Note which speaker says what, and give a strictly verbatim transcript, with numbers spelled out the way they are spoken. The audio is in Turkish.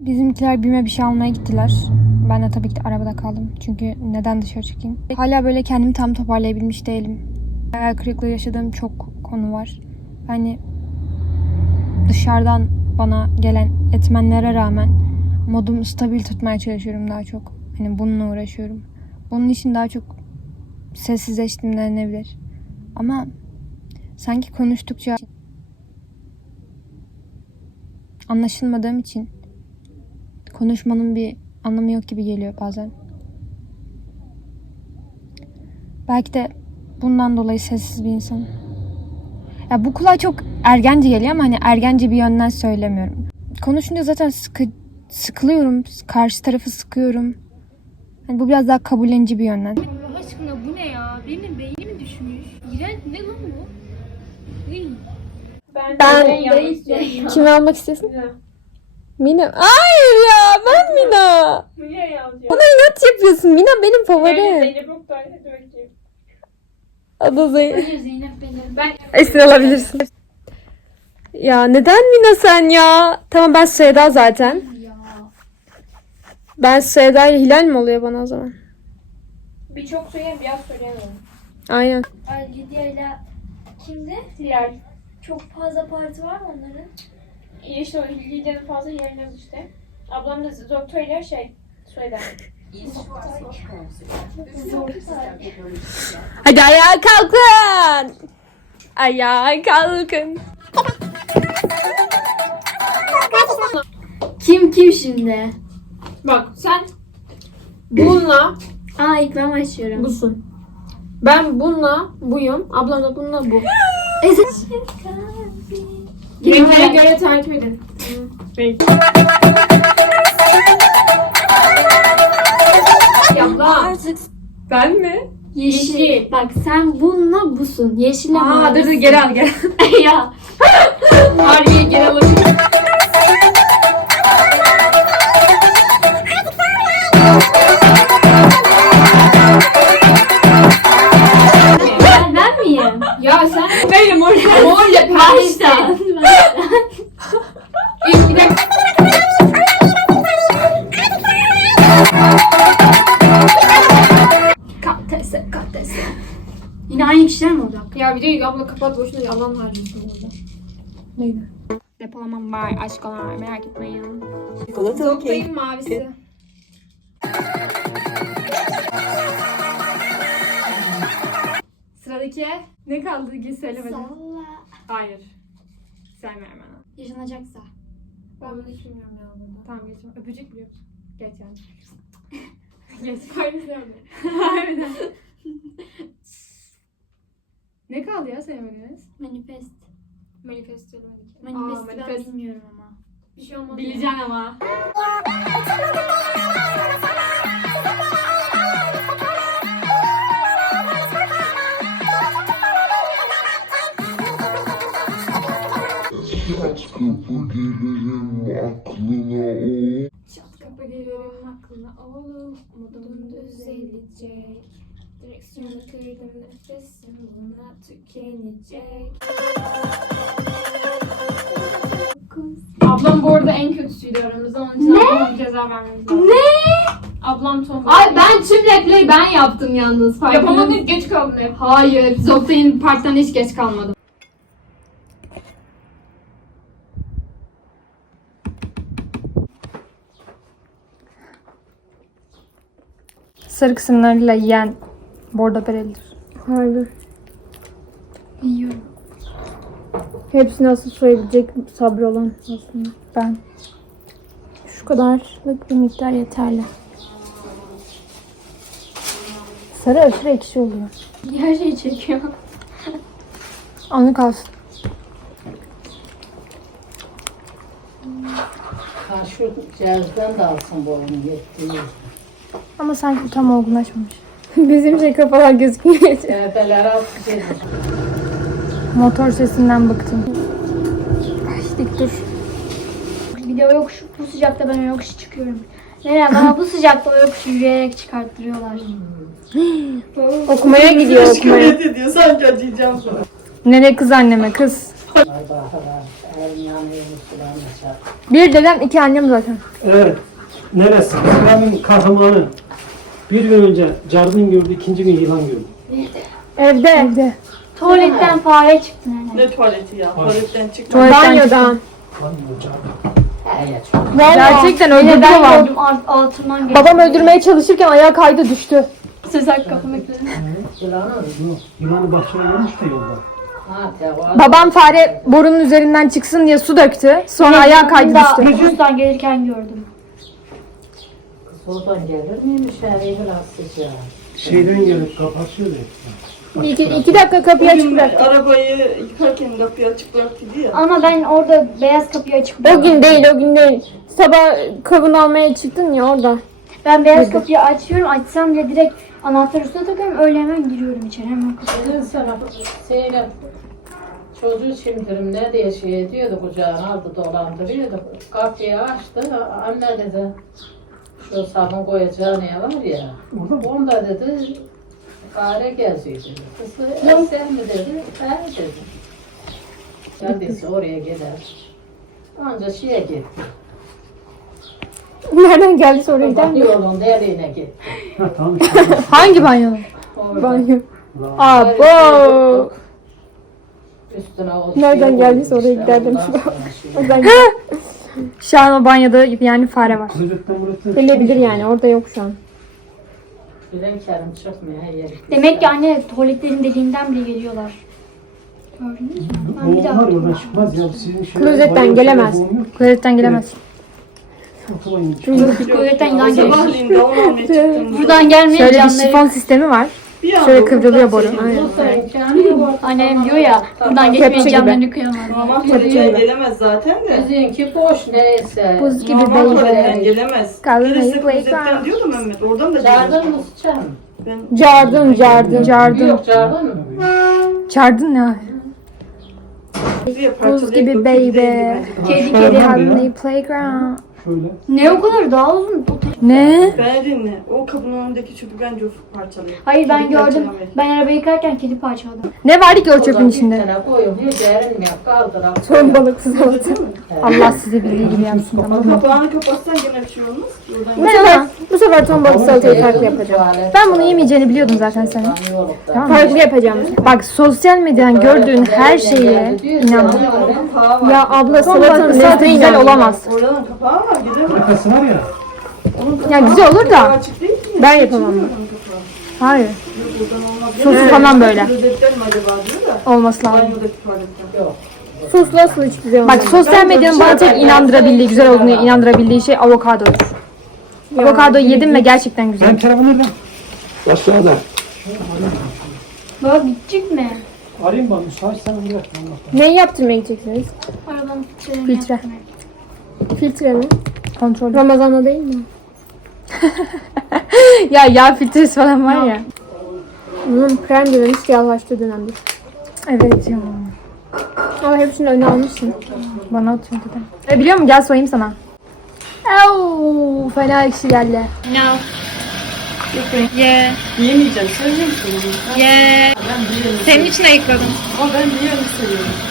Speaker 1: Bizimkiler BİM'e bir şey almaya gittiler. Ben de tabii ki de arabada kaldım. Çünkü neden dışarı çıkayım? Hala böyle kendimi tam toparlayabilmiş değilim. Hayal kırıklığı yaşadığım çok konu var. Yani dışarıdan bana gelen etmenlere rağmen modumu stabil tutmaya çalışıyorum daha çok. Hani bununla uğraşıyorum. Bunun için daha çok sessizleştim denilebilir. Ama sanki konuştukça anlaşılmadığım için konuşmanın bir anlamı yok gibi geliyor bazen. Belki de bundan dolayı sessiz bir insan. Ya bu kulağa çok ergence geliyor ama hani ergence bir yönden söylemiyorum. Konuşunca zaten sıkı, sıkılıyorum. Karşı tarafı sıkıyorum. Hani bu biraz daha kabullenici bir yönden.
Speaker 2: Allah aşkına bu ne ya? Benim beynimi düşmüş. İğrenç ne lan bu? Uy.
Speaker 1: Ben, ben kimi almak istiyorsun? Mina. Mina. Hayır ya ben Mina.
Speaker 3: Mina'yı alacağım.
Speaker 1: Bana inat yapıyorsun. Mina benim favorim.
Speaker 3: Zeynep Oktay ne demek ki?
Speaker 1: Adı Zeynep.
Speaker 2: Hayır Zeynep benim. Ben
Speaker 1: Esin alabilirsin. Ya neden Mina sen ya? Tamam ben Seda zaten.
Speaker 2: ya.
Speaker 1: Ben Seda ile Hilal mi oluyor bana o zaman?
Speaker 3: Birçok söyleyen biraz söyleyemem.
Speaker 1: Aynen.
Speaker 2: Ay Lidya ile kimdi?
Speaker 3: Hilal.
Speaker 2: Çok fazla parti var mı onların?
Speaker 3: İyi işte o Lidya'nın fazla yerine işte. Ablam da doktoruyla şey söyledi.
Speaker 1: Hadi ayağa kalkın. Ayağa kalkın.
Speaker 2: Kim kim şimdi?
Speaker 3: Bak sen bununla
Speaker 2: Aa ilk ben başlıyorum.
Speaker 3: busun. Ben bununla buyum. Ablam da bununla bu. Renklere göre takip edin. Renk. Abla.
Speaker 2: Artık
Speaker 1: Ben mi?
Speaker 2: yeşil.
Speaker 3: Yeşil.
Speaker 2: Bak sen bununla busun. Yeşille
Speaker 1: Aa dur dur geri al geri.
Speaker 2: ya.
Speaker 3: Harbiye geri alabilirim.
Speaker 2: Ben, ben miyim?
Speaker 3: Ya sen benim oraya morla
Speaker 2: Baştan.
Speaker 3: pembe. İlk bir dakika.
Speaker 2: Kattese kattese. Yine aynı kişiler mi olacak?
Speaker 3: Ya videoyu abla kapat boşuna yalan harcıyorsun burada.
Speaker 1: Neydi?
Speaker 3: Depolamam var, aşk olan var, merak etmeyin.
Speaker 4: Çikolata okey.
Speaker 3: Zoktayım mavisi. Sıradaki ne kaldı ki söylemedim.
Speaker 2: Salla.
Speaker 3: Hayır. Sevmiyorum ben.
Speaker 2: Yaşanacaksa.
Speaker 3: Ben bunu hiç bilmiyorum ya burada. Tamam geçme. Öpücük biliyor musun? Geç yani. Geç. Aynı sevmiyorum. Harbiden. Ne kaldı ya sevmediğiniz?
Speaker 2: Manifest.
Speaker 3: Manifest söylemedik.
Speaker 2: Manifest,
Speaker 3: Aa,
Speaker 2: ben
Speaker 3: manifest.
Speaker 2: bilmiyorum ama.
Speaker 3: Bir şey olmaz.
Speaker 1: Bileceksin ama.
Speaker 5: Kapı gelirim aklına o.
Speaker 3: Çat kapı gelirim aklına oğlum. Modum düzelecek. Direksiyonu kırdım nefesim buna tükenecek. Ablam bu arada en kötüsüydü aramızda. Onun için ablama bir ceza vermemiz lazım.
Speaker 2: Ne?
Speaker 3: Ablam son.
Speaker 2: Ay ben tüm replay'i ben yaptım yalnız. Farkında
Speaker 3: Yapamadık,
Speaker 2: mısın?
Speaker 3: geç kaldın hep.
Speaker 2: Hayır. Zoktay'ın partiden hiç geç kalmadım.
Speaker 1: Sarı kısımlarıyla yiyen bordo berelidir.
Speaker 2: Harbi. Yiyorum.
Speaker 1: Hepsini nasıl soyabilecek sabrı olan aslında ben. Şu kadarlık bir miktar yeterli. Sarı aşırı ekşi oluyor.
Speaker 2: Her şeyi çekiyor.
Speaker 1: Anı kalsın.
Speaker 4: Ha şu cihazdan da alsın bu onun yettiği.
Speaker 1: Ama sanki tam olgunlaşmamış. Bizim şey kafalar gözükmüyor.
Speaker 4: Cihazlar al güzel.
Speaker 1: Motor sesinden bıktım. Ay dik dur.
Speaker 2: Video yokuş, bu sıcakta ben o yokuşu çıkıyorum. Nereye bana bu sıcakta o yokuşu yürüyerek çıkarttırıyorlar.
Speaker 1: Okumaya gidiyor okumaya.
Speaker 4: ediyor sanki acıyacağım sonra.
Speaker 1: Nereye kız anneme kız.
Speaker 4: Ay bahara Elim yanıyormuş sulanma çarp.
Speaker 1: Bir dedem, iki annem zaten.
Speaker 6: Evet. Neresi? İslam'ın kahramanı. Bir gün önce cardın gördü, ikinci gün yılan gördü.
Speaker 1: Evde. Evde.
Speaker 2: Tuvaletten fare çıktı nene.
Speaker 7: Ne tuvaleti ya? Tuvaletten çıktı.
Speaker 1: Banyodan.
Speaker 6: Lan bu cardın.
Speaker 4: He ya çok.
Speaker 1: Gerçekten
Speaker 2: Yine
Speaker 1: öldürdü
Speaker 2: ben
Speaker 1: babam.
Speaker 2: gördüm alt- altından geçti.
Speaker 1: Babam öldürmeye çalışırken ayağa kaydı düştü.
Speaker 2: Söz hakkı kafamı
Speaker 4: Yılanı mı?
Speaker 6: Yok, yılanı bahçeye görmüş de yolda.
Speaker 4: Ha teva.
Speaker 1: Babam fare borunun üzerinden çıksın diye su döktü. Sonra ayağa kaydı düştü.
Speaker 2: Nüfustan gelirken gördüm.
Speaker 4: Soldan gelir miymiş her evi lastik ya?
Speaker 6: Şeyden gelip kapatıyor da.
Speaker 1: İki, iki dakika kapıyı açık
Speaker 7: Bugün
Speaker 1: bıraktı.
Speaker 7: arabayı yıkarken kapıyı açık bıraktıydı ya.
Speaker 2: Ama ben orada beyaz kapıyı açık
Speaker 1: O
Speaker 2: bıraktım.
Speaker 1: gün değil, o gün değil. Sabah kavun almaya çıktın ya orada.
Speaker 2: Ben beyaz kapıyı açıyorum. Açsam bile direkt anahtar üstüne takıyorum. Öyle hemen giriyorum içeri. Hemen kapıya.
Speaker 4: Dedin sana şeyle çocuğu çimdirim ne diye şey ediyordu kucağına aldı dolandırıyordu. Kapıyı açtı. Anne dedi şu sabun koyacağı ne var ya. Onda dedi fare geziyor dedi. Kızı sen mi dedi? He dedi. Geldiyse oraya gider. Anca şeye gitti.
Speaker 1: Nereden geldiyse oraya gider mi?
Speaker 4: Yolun deliğine gitti.
Speaker 6: Ha tamam işte.
Speaker 1: Hangi banyo?
Speaker 4: Orada
Speaker 1: Banyo.
Speaker 6: Lan.
Speaker 1: Abo.
Speaker 4: üstüne o
Speaker 1: Nereden
Speaker 4: şey
Speaker 1: geldiyse oraya
Speaker 4: koymuşlar,
Speaker 1: gider demiş
Speaker 4: ondan
Speaker 1: bak.
Speaker 4: sonra şey-
Speaker 1: Şu an o banyoda yani fare var.
Speaker 6: Klozetten burası.
Speaker 1: Gelebilir yani, orada yok şu an.
Speaker 4: Bilen kerim çıkmıyor her yer.
Speaker 2: Demek ki anne tuvaletlerin deliğinden bile geliyorlar. Gördünüz mü? Ben bir daha
Speaker 6: Onlar oradan
Speaker 2: bakayım.
Speaker 6: çıkmaz ya. Sizin şey.
Speaker 1: Klozetten gelemez. Klozetten gelemez.
Speaker 6: Otobayın
Speaker 2: Tuvaletten yılan gelir.
Speaker 7: Sabahleyin de onu almaya çıktım.
Speaker 2: Buradan gelmeyen
Speaker 1: Şöyle bir
Speaker 2: canları.
Speaker 1: sifon sistemi var.
Speaker 7: Bir anda
Speaker 1: Şöyle
Speaker 7: oradan
Speaker 1: kıvrılıyor boru.
Speaker 7: şey
Speaker 1: Aynen.
Speaker 4: Olsa imkanı yok.
Speaker 2: Annem diyor ya buradan
Speaker 1: Kepçe
Speaker 2: geçmeyen
Speaker 1: gibi.
Speaker 2: canlarını kıyamam.
Speaker 7: Normal tuvaletten gelemez zaten de.
Speaker 4: Bizimki boş neyse.
Speaker 1: Buz gibi
Speaker 7: Normal
Speaker 1: baby.
Speaker 7: tuvaletten gelemez.
Speaker 1: Kalın
Speaker 7: Birisi
Speaker 1: ayıp
Speaker 7: klozetten
Speaker 1: playground.
Speaker 7: diyor da Mehmet. Oradan da
Speaker 4: Cardın
Speaker 7: gelemez.
Speaker 4: mı sıçan?
Speaker 7: Ben
Speaker 1: Cardın, cardın. Cardın.
Speaker 4: Yok cardın mı?
Speaker 1: Cardın ne?
Speaker 7: diye
Speaker 1: Buz
Speaker 7: parçalayıp
Speaker 1: gibi
Speaker 7: döküp
Speaker 1: baby.
Speaker 7: değil bence.
Speaker 2: Kedi
Speaker 6: Şöyle
Speaker 2: kedi.
Speaker 6: var ya.
Speaker 1: Kalın playground.
Speaker 6: Şöyle.
Speaker 2: Ne o kadar daha uzun?
Speaker 1: Ne?
Speaker 7: Ben dinle. O kapının önündeki çöpü bence o parçalıyor.
Speaker 2: Hayır ben
Speaker 7: Kedi
Speaker 2: gördüm.
Speaker 7: parçalamayı.
Speaker 2: Ben arabayı yıkarken kedi parçaladım.
Speaker 1: Ne vardı ki o çöpün
Speaker 4: Oradan bir
Speaker 1: içinde?
Speaker 4: tane koyup hiç erinmiyor. Kaldırak.
Speaker 1: Ton balıksız
Speaker 7: Değil
Speaker 1: oldu.
Speaker 7: mi?
Speaker 1: Allah size bildiği gibi yapsın, tamam mı?
Speaker 7: Kapağını kapatsan gene bir şey olmaz. Oradan
Speaker 1: Bu sefer, bu sefer ton balık salatayı farklı yapacağım. Ben bunu yemeyeceğini biliyordum zaten senin. Tamam mı? Farklı yapacağım. Bak sosyal medyadan gördüğün her şeye inanma.
Speaker 7: Onun kapağı var.
Speaker 1: Ya abla salatanın salata güzel olamaz.
Speaker 7: Oradan kapağı var. Gidemez.
Speaker 6: Arkası var ya.
Speaker 7: Onun kapağı
Speaker 1: Ya güzel olur da.
Speaker 7: açık değil ki.
Speaker 1: Ben yapamam.
Speaker 7: Onun kapağı.
Speaker 1: Hayır.
Speaker 7: Yok, oradan olmaz.
Speaker 1: Sosu
Speaker 7: Evet,
Speaker 1: falan böyle.
Speaker 7: Klozetten mi acaba diyor da.
Speaker 1: Olması lazım.
Speaker 7: Banyodaki tuvaletten.
Speaker 4: Yok.
Speaker 1: Soslu asıl hiç güzel olmaz. Bak sosyal medyanın bana tek inandırabildiği, güzel olduğunu inandırabildiği şey avokadodur. Avokadoyu yedim ve gerçekten güzel.
Speaker 6: Ben telefon nerede? Aşağıda.
Speaker 2: Baba bitecek mi?
Speaker 6: Arayayım bak müsaitsen bırak.
Speaker 1: Neyi yaptırmaya gideceksiniz?
Speaker 2: Arabanın filtrelerini
Speaker 1: Filtre.
Speaker 2: yaptım.
Speaker 1: Filtre mi? Kontrol. Ramazan'da değil mi? ya yağ filtresi falan var ya. Bunun krem dönemi siyahlaştığı dönemdir. Evet ya. Ama hepsini öne almışsın. Bana atıyor dedim. E biliyor musun? Gel soyayım sana. Au, fena ekşi geldi.
Speaker 2: No. Yeah.
Speaker 7: Yemeyeceğim. Söyleyeceğim sana.
Speaker 2: Yeah.
Speaker 7: Ben biliyorum.
Speaker 1: Senin için ayıkladım.
Speaker 7: Ama ben biliyorum seviyorum.